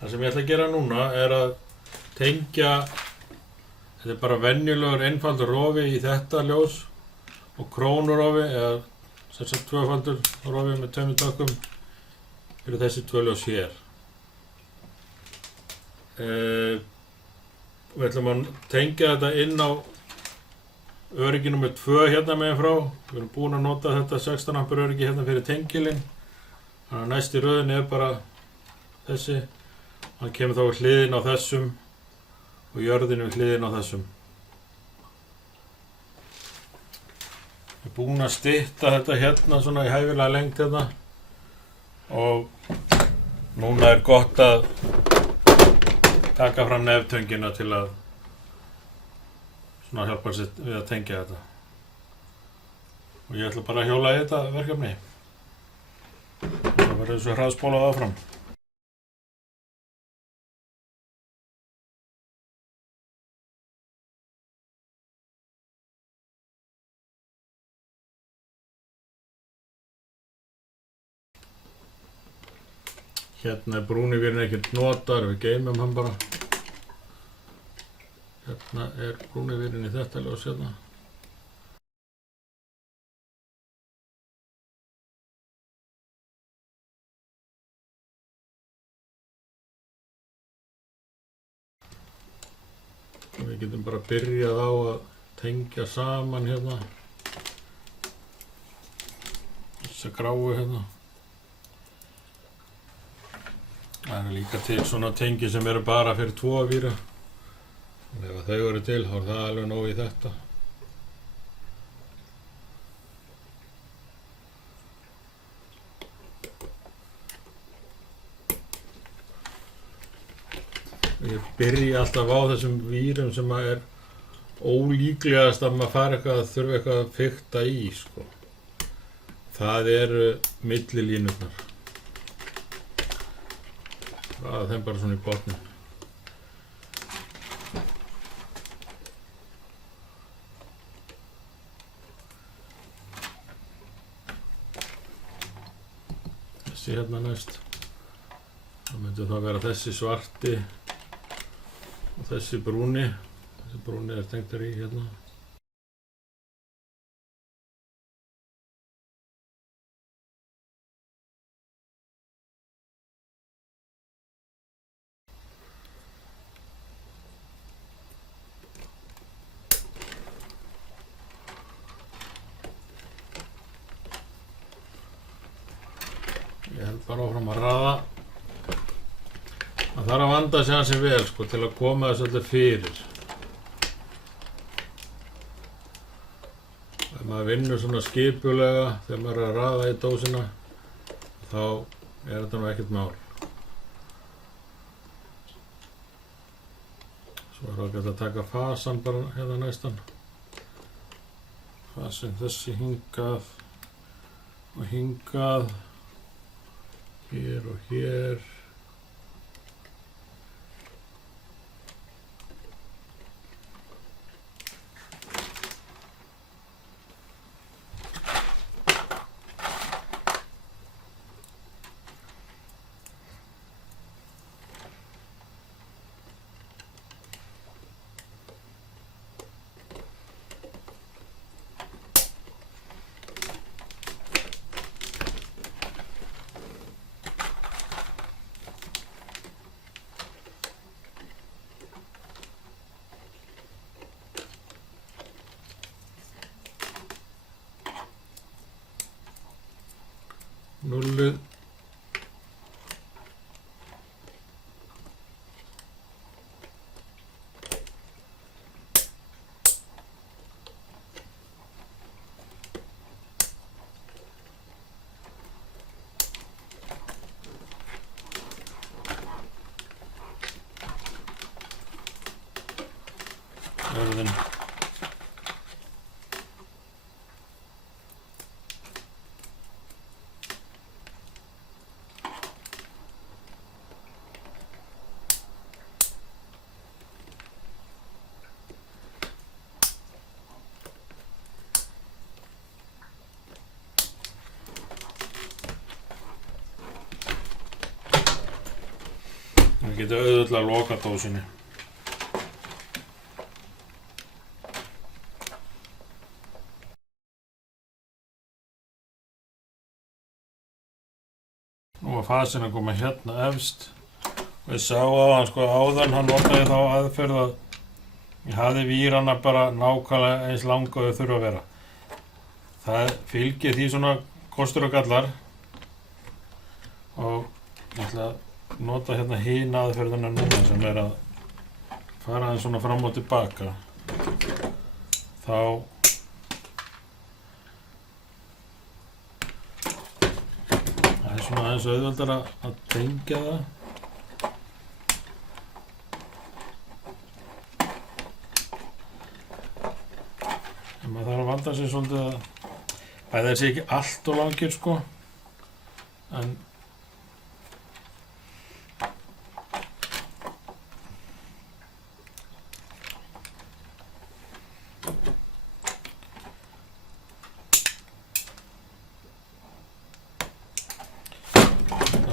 Það sem ég ætla að gera núna að tengja, þetta bara venjulegur einfaldur rofi í þetta ljós og krónurofi eða sem sagt tvöfaldur rofi með tveimur tökkum fyrir þessi tvö ljós hér. Við ætlum að tengja þetta inn á öryggi nr. 2 hérna megin frá. Við erum búin að nota þetta 16 ampere öryggi hérna fyrir tengilinn. Þannig að næst í röðinni bara þessi. Hann kemur þá við hliðin á þessum og jörðin við hliðin á þessum. Ég er búin að stytta þetta hérna svona í hæfilega lengt hérna og núna gott að taka fram neftöngina til að svona hjálpa sér við að tengja þetta. Og ég ætla bara að hjóla í þetta verkefni. Það verður þessu hraðspólað áfram. Hérna brúnivírinn ekkert notaður, við geymum hann bara. Hérna brúnivírinn í þetta ljós hérna. Við getum bara byrjað á að tengja saman hérna. Þessa gráu hérna. Það líka til svona tengi sem eru bara fyrir 2 víra. Og ef þau eru til, þá það alveg nóg í þetta. Ég byrja alltaf á þessum vírum sem ólíklegast að maður fara eitthvað að þurfa eitthvað að fikta í, sko. Það eru millilínurnar. Raða þeim bara svona í botnin. Þessi hérna næst. Það myndi þá vera þessi svarti og þessi brúni. Þessi brúni tengdur í hérna. Ég held bara áfram að raða. Það þarf að vanda sig ansi vel, sko, til að koma þessu öllu fyrir. Ef maður vinnur svona skipulega þegar maður að raða í dósina, þá þetta nú ekkert mál. Svo ágætt að taka fasan bara hérna næstan. Fasin þessi hingað og hingað. Hér og hér. Nullið. Jörðin. Það getur auðvitað að loka dósinni. Nú var fasinn að koma hérna efst og ég sá á hann sko áðan, hann notaði þá aðferð að ég hafði vírana bara nákvæmlega eins langa og þau þurfa að vera. Það fylgir því svona kostur og gallar og ég ætla að nota hérna hin aðferðina núna sem er að fara aðeins svona fram og tilbaka. Þá það er svona aðeins auðveldara að tengja það. En maður þarf að vanda sig svolítið að það sé ekki allt of langir sko. En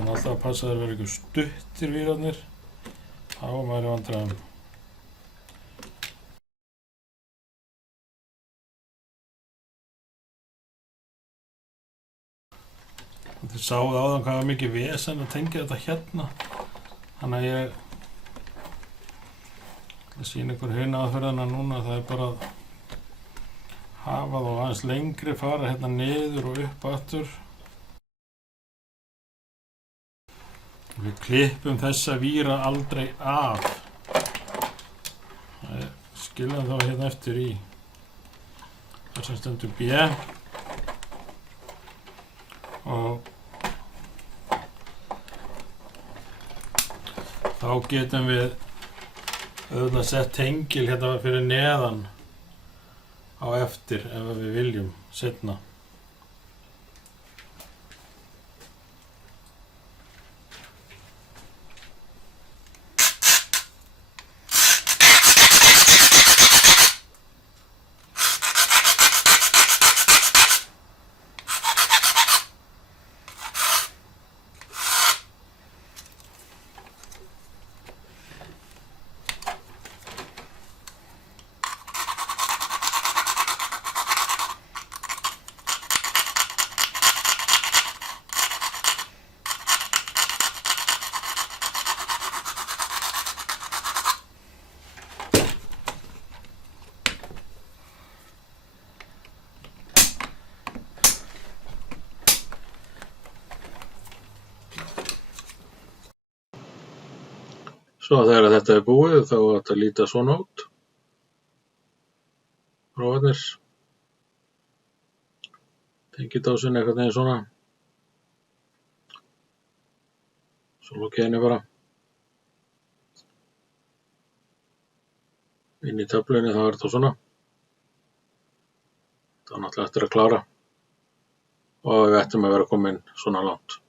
alltaf að passa að það verður ekki stuttir vírarnir, þá er maður í vandræðum. Þið sáuð áðan hvað var mikið vesen að tengja þetta hérna, þannig að ég ætla að sýna ykkur hina aðferðina núna. Það er bara að hafa þá aðeins lengri, fara hérna niður og upp aftur. Við klippum þessa víra aldrei af. Skilja þá hérna eftir í þar sem stendur B. Og þá getum við auðvitað sett tengil hérna fyrir neðan á eftir ef við viljum seinna. Svo þegar þetta er búið þá á þetta að líta svona út. Rófarnir. Tengidósin einhvern veginn svona. Svo loka ég henni bara. Inn í töflunni þá er þetta svona. Það er náttúrulega eftir að klára. Og við ættum að vera komin svona langt.